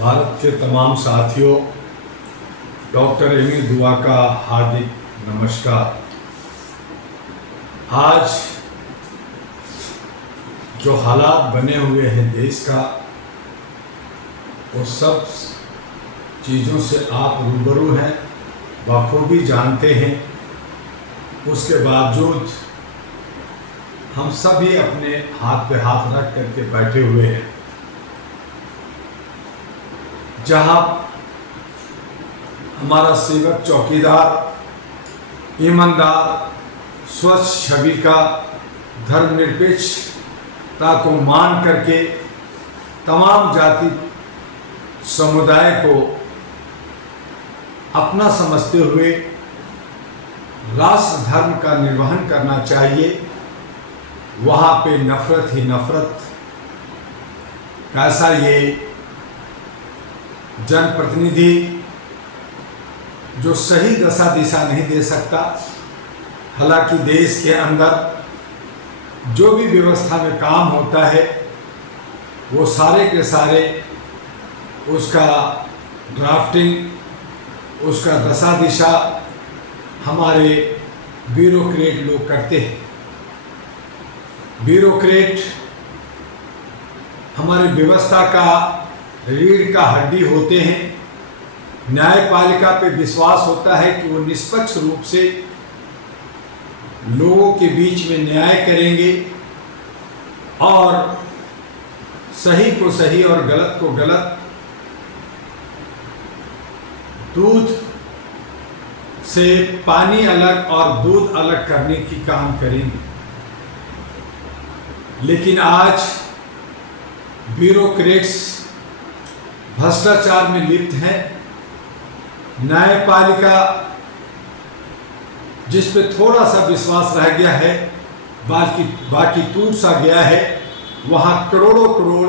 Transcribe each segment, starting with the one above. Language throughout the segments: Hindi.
भारत के तमाम साथियों, डॉक्टर एमी दुआ का हार्दिक नमस्कार। आज जो हालात बने हुए हैं देश का, वो सब चीज़ों से आप रूबरू हैं, बखूबी जानते हैं। उसके बावजूद हम सभी अपने हाथ पे हाथ रख करके बैठे हुए हैं। जहाँ हमारा सेवक चौकीदार, ईमानदार, स्वच्छ छवि का, धर्मनिरपेक्षता को मान करके तमाम जाति समुदाय को अपना समझते हुए राष्ट्र धर्म का निर्वहन करना चाहिए, वहाँ पे नफरत ही नफरत। कैसा ये जनप्रतिनिधि जो सही दशा दिशा नहीं दे सकता। हालांकि देश के अंदर जो भी व्यवस्था में काम होता है, वो सारे के सारे उसका ड्राफ्टिंग, उसका दशा दिशा हमारे ब्यूरोक्रेट लोग करते हैं। ब्यूरोक्रेट हमारे व्यवस्था का रीढ़ का हड्डी होते हैं। न्यायपालिका पे विश्वास होता है कि वो निष्पक्ष रूप से लोगों के बीच में न्याय करेंगे और सही को सही और गलत को गलत, दूध से पानी अलग और दूध अलग करने की काम करेंगे। लेकिन आज ब्यूरोक्रेट्स भ्रष्टाचार में लिप्त हैं। न्यायपालिका जिस पे थोड़ा सा विश्वास रह गया है, बाकी टूट सा गया है, वहाँ करोड़ों करोड़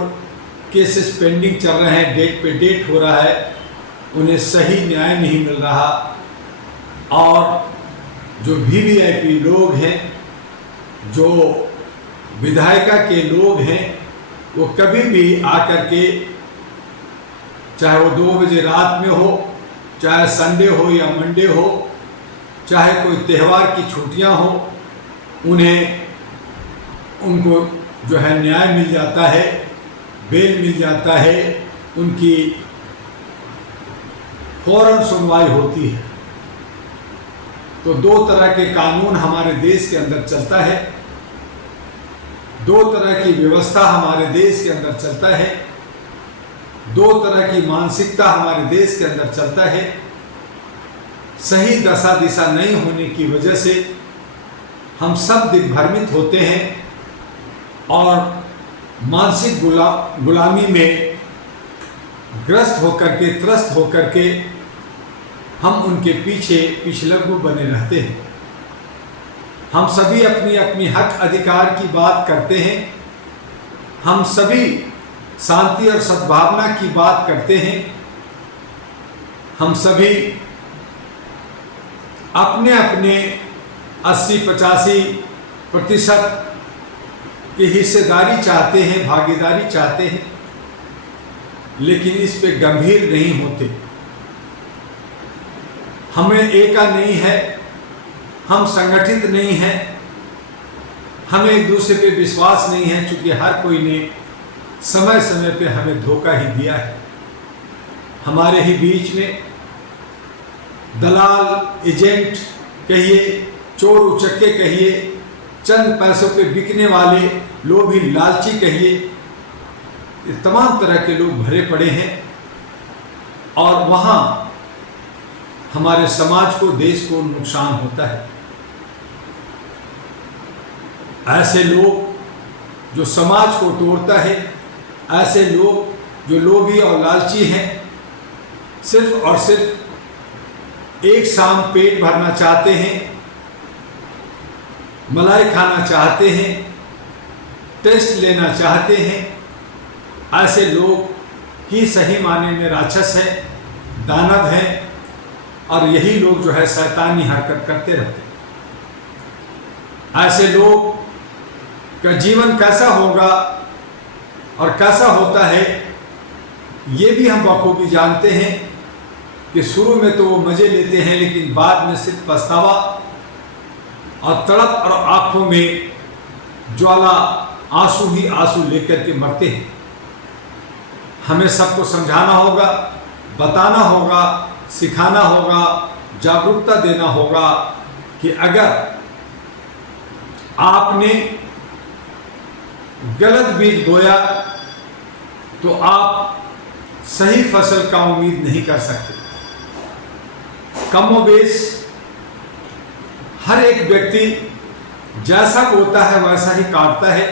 केसेस पेंडिंग चल रहे हैं, डेट पे डेट हो रहा है, उन्हें सही न्याय नहीं मिल रहा। और जो वीवीआईपी लोग हैं, जो विधायिका के लोग हैं, वो कभी भी आकर के, चाहे वो 2 बजे रात में हो, चाहे संडे हो या मंडे हो, चाहे कोई त्यौहार की छुट्टियां हो, उनको जो है न्याय मिल जाता है, बेल मिल जाता है, उनकी फौरन सुनवाई होती है। तो 2 तरह के कानून हमारे देश के अंदर चलता है, 2 तरह की व्यवस्था हमारे देश के अंदर चलता है, 2 तरह की मानसिकता हमारे देश के अंदर चलता है। सही दशा दिशा नहीं होने की वजह से हम सब दिग्भ्रमित होते हैं और मानसिक गुलामी में ग्रस्त होकर के, त्रस्त होकर के हम उनके पीछे पिछलग्गू बने रहते हैं। हम सभी अपनी अपनी हक अधिकार की बात करते हैं, हम सभी शांति और सद्भावना की बात करते हैं, हम सभी अपने अपने 80-85% की हिस्सेदारी चाहते हैं, भागीदारी चाहते हैं, लेकिन इस पे गंभीर नहीं होते। हमें एका नहीं है, हम संगठित नहीं हैं, हमें एक दूसरे पे विश्वास नहीं है, क्योंकि हर कोई ने समय समय पे हमें धोखा ही दिया है। हमारे ही बीच में दलाल, एजेंट कहिए, चोर उचक्के कहिए, चंद पैसों पे बिकने वाले लोग भी लालची कहिए, ये तमाम तरह के लोग भरे पड़े हैं। और वहाँ हमारे समाज को, देश को नुकसान होता है। ऐसे लोग जो समाज को तोड़ता है, ऐसे लोग जो लोभी और लालची हैं, सिर्फ और सिर्फ एक शाम पेट भरना चाहते हैं, मलाई खाना चाहते हैं, टेस्ट लेना चाहते हैं, ऐसे लोग ही सही माने में राक्षस है, दानव है। और यही लोग जो है शैतानी हरकत करते रहते हैं। ऐसे लोग का जीवन कैसा होगा और कैसा होता है, ये भी हम बखूबी जानते हैं कि शुरू में तो वो मज़े लेते हैं, लेकिन बाद में सिर्फ पछतावा और तड़प और आंखों में ज्वाला, आंसू ही आंसू लेकर के मरते हैं। हमें सबको समझाना होगा, बताना होगा, सिखाना होगा, जागरूकता देना होगा कि अगर आपने गलत बीज बोया तो आप सही फसल का उम्मीद नहीं कर सकते। कमोबेश हर एक व्यक्ति जैसा बोता है वैसा ही काटता है।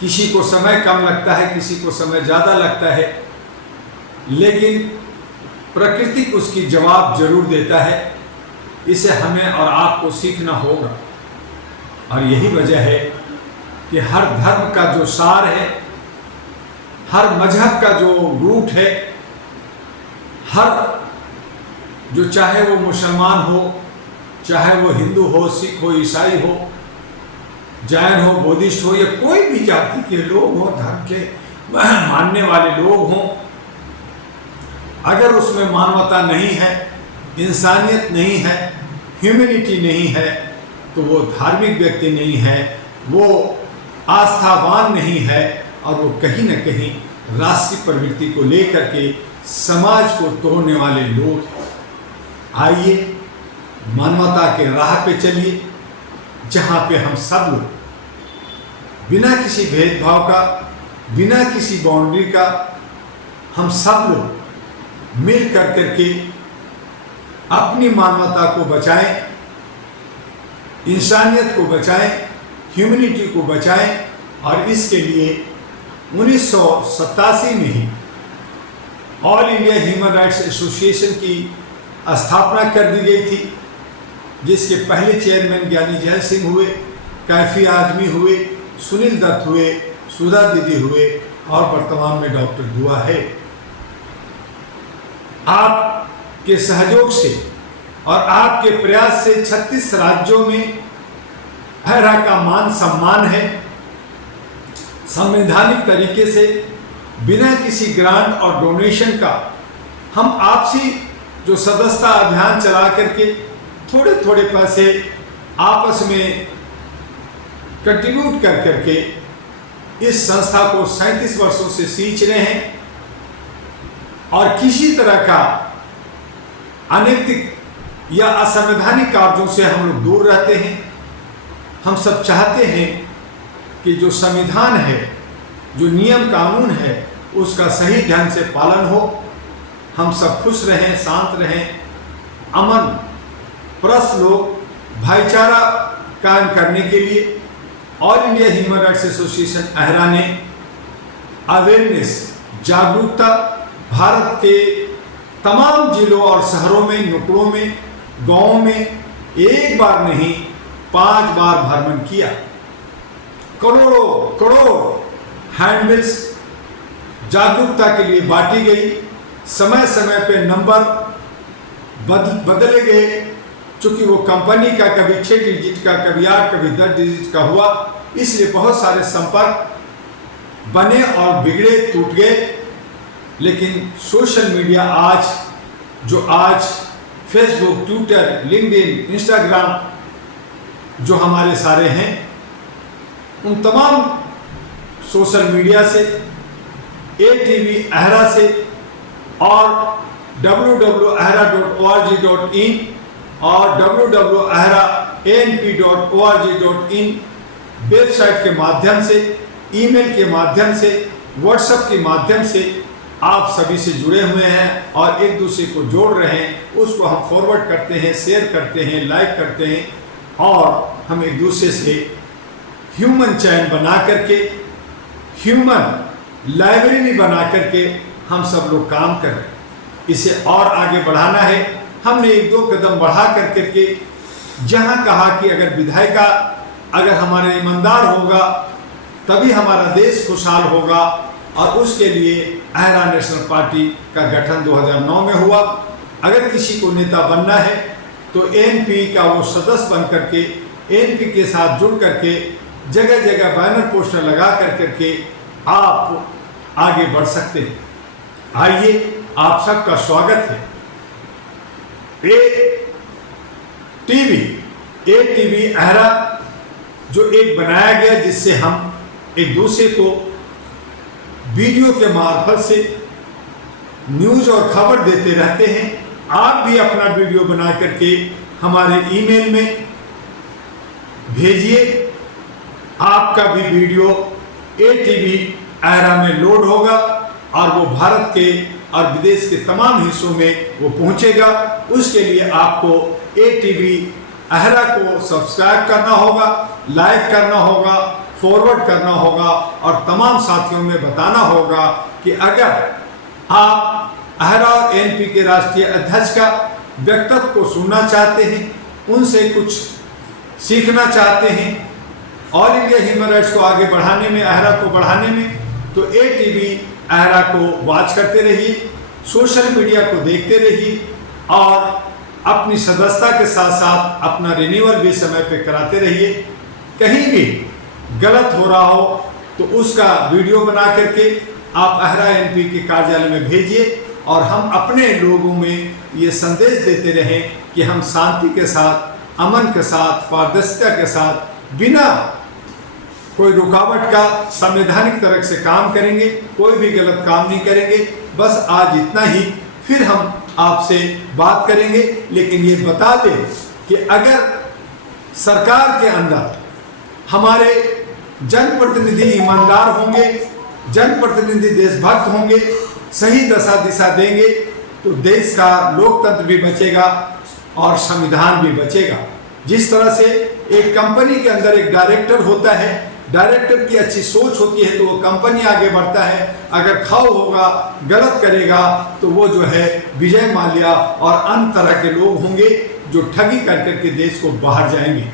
किसी को समय कम लगता है, किसी को समय ज़्यादा लगता है, लेकिन प्रकृति उसकी जवाब जरूर देता है। इसे हमें और आपको सीखना होगा। और यही वजह है कि हर धर्म का जो सार है, हर मजहब का जो रूट है, हर जो चाहे वो मुसलमान हो, चाहे वो हिंदू हो, सिख हो, ईसाई हो, जैन हो, बुद्धिस्ट हो, या कोई भी जाति के लोग हो, धर्म के मानने वाले लोग हों, अगर उसमें मानवता नहीं है, इंसानियत नहीं है, ह्यूमैनिटी नहीं है, तो वो धार्मिक व्यक्ति नहीं है, वो आस्थावान नहीं है, और वो कहीं न कहीं राष्ट्रीय प्रवृत्ति को लेकर के समाज को तोड़ने वाले लोग। आइए मानवता के राह पे चलिए, जहाँ पे हम सब लोग बिना किसी भेदभाव का, बिना किसी बाउंड्री का, हम सब लोग मिल कर करके अपनी मानवता को बचाएं, इंसानियत को बचाएं, ह्यूमैनिटी को बचाएं। और इसके लिए 1987 में ही all India human rights association की स्थापना कर दी गई थी, जिसके पहले चेयरमैन ज्ञानी जैल सिंह हुए, कैफी आजमी हुए, सुनील दत्त हुए, सुधा दीदी हुए, और वर्तमान में डॉक्टर दुआ है। आपके सहयोग से और आपके प्रयास से 36 राज्यों में अहरा का मान सम्मान है। संवैधानिक तरीके से बिना किसी ग्रांट और डोनेशन का हम आपसी जो सदस्यता अभियान चला करके थोड़े थोड़े पैसे आपस में कंट्रीब्यूट कर करके इस संस्था को 37 वर्षों से सींच रहे हैं। और किसी तरह का अनैतिक या असंवैधानिक कार्यों से हम लोग दूर रहते हैं। हम सब चाहते हैं कि जो संविधान है, जो नियम कानून है, उसका सही ढंग से पालन हो। हम सब खुश रहें, शांत रहें, अमन परस्त लोग भाईचारा कायम करने के लिए all India human rights association AHRA ने अवेयरनेस, जागरूकता भारत के तमाम जिलों और शहरों में, नुक्कड़ों में, गांवों में एक बार नहीं 5 बार भ्रमण किया। करोड़ों हैंडबिल्स जागरूकता के लिए बांटी गई। समय समय पे नंबर बदले गए, चूंकि वो कंपनी का कभी 6 डिजिट का, कभी 8, कभी 10 डिजिट का हुआ, इसलिए बहुत सारे संपर्क बने और बिगड़े, टूट गए। लेकिन सोशल मीडिया आज फेसबुक, ट्विटर, लिंक्डइन, इंस्टाग्राम जो हमारे सारे हैं, उन तमाम सोशल मीडिया से, ATV अहरा से और www.ahra.org.in और www.ahra.anp.org.in वेबसाइट के माध्यम से, ईमेल के माध्यम से, व्हाट्सएप के माध्यम से आप सभी से जुड़े हुए हैं और एक दूसरे को जोड़ रहे हैं। उसको हम फॉरवर्ड करते हैं, शेयर करते हैं, लाइक करते हैं, और हम एक दूसरे से ह्यूमन चैन बना करके, ह्यूमन लाइब्रेरी बना करके हम सब लोग काम कर रहे हैं। इसे और आगे बढ़ाना है। हमने 1-2 कदम बढ़ा कर करके जहां कहा कि अगर विधायिका अगर हमारे ईमानदार होगा तभी हमारा देश खुशहाल होगा, और उसके लिए अहरा नेशनल पार्टी का गठन 2009 में हुआ। अगर किसी को नेता बनना है तो ANP का वो सदस्य बन करके, ANP के साथ जुड़ करके, जगह जगह बैनर पोस्टर लगा कर करके आप आगे बढ़ सकते हैं। आइए, आप सबका स्वागत है। टीवी अहरा जो एक बनाया गया, जिससे हम एक दूसरे को वीडियो के मार्फत से न्यूज और खबर देते रहते हैं। आप भी अपना वीडियो बना करके हमारे ईमेल में भेजिए। आपका भी वीडियो टीवी अहरा में लोड होगा और वो भारत के और विदेश के तमाम हिस्सों में वो पहुंचेगा। उसके लिए आपको टीवी अहरा को सब्सक्राइब करना होगा, लाइक करना होगा, फॉरवर्ड करना होगा और तमाम साथियों में बताना होगा कि अगर आप अहरा और एनपी के राष्ट्रीय अध्यक्ष का व्यक्तित्व को सुनना चाहते हैं, उनसे कुछ सीखना चाहते हैं, ऑल इंडिया ह्यूमन राइट्स को आगे बढ़ाने में, अहरा को बढ़ाने में, तो टीवी अहरा को वॉच करते रहिए, सोशल मीडिया को देखते रहिए और अपनी सदस्यता के साथ साथ अपना रिन्यूअल भी समय पे कराते रहिए। कहीं भी गलत हो रहा हो तो उसका वीडियो बना करके आप अहरा एनपी के कार्यालय में भेजिए और हम अपने लोगों में ये संदेश देते रहें कि हम शांति के साथ, अमन के साथ, पारदर्शिता के साथ, बिना कोई रुकावट का संवैधानिक तरह से काम करेंगे, कोई भी गलत काम नहीं करेंगे। बस आज इतना ही, फिर हम आपसे बात करेंगे। लेकिन ये बता दें कि अगर सरकार के अंदर हमारे जनप्रतिनिधि ईमानदार होंगे, जनप्रतिनिधि देशभक्त होंगे, सही दशा दिशा देंगे, तो देश का लोकतंत्र भी बचेगा और संविधान भी बचेगा। जिस तरह से एक कंपनी के अंदर एक डायरेक्टर होता है, डायरेक्टर की अच्छी सोच होती है तो वो कंपनी आगे बढ़ता है। अगर खाओ होगा, गलत करेगा, तो वो जो है विजय माल्या और अन्य तरह के लोग होंगे जो ठगी कर करके देश को बाहर जाएंगे।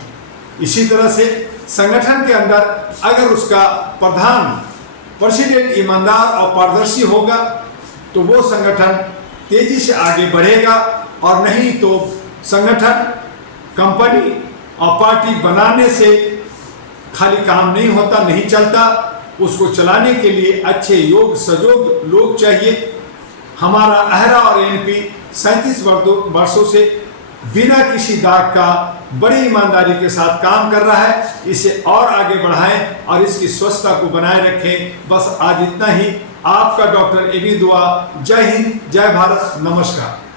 इसी तरह से संगठन के अंदर अगर उसका प्रेसिडेंट ईमानदार और पारदर्शी होगा तो वो संगठन तेजी से आगे बढ़ेगा, और नहीं तो संगठन, कंपनी और पार्टी बनाने से खाली काम नहीं होता, नहीं चलता। उसको चलाने के लिए अच्छे योग सजोग लोग चाहिए। हमारा अहरा और एनपी 37 वर्षों से बिना किसी दाग का बड़ी ईमानदारी के साथ काम कर रहा है। इसे और आगे बढ़ाएं और इसकी स्वच्छता को बनाए रखें। बस आज इतना ही। आपका डॉक्टर एबी दुआ। जय हिंद, जय भारत, नमस्कार।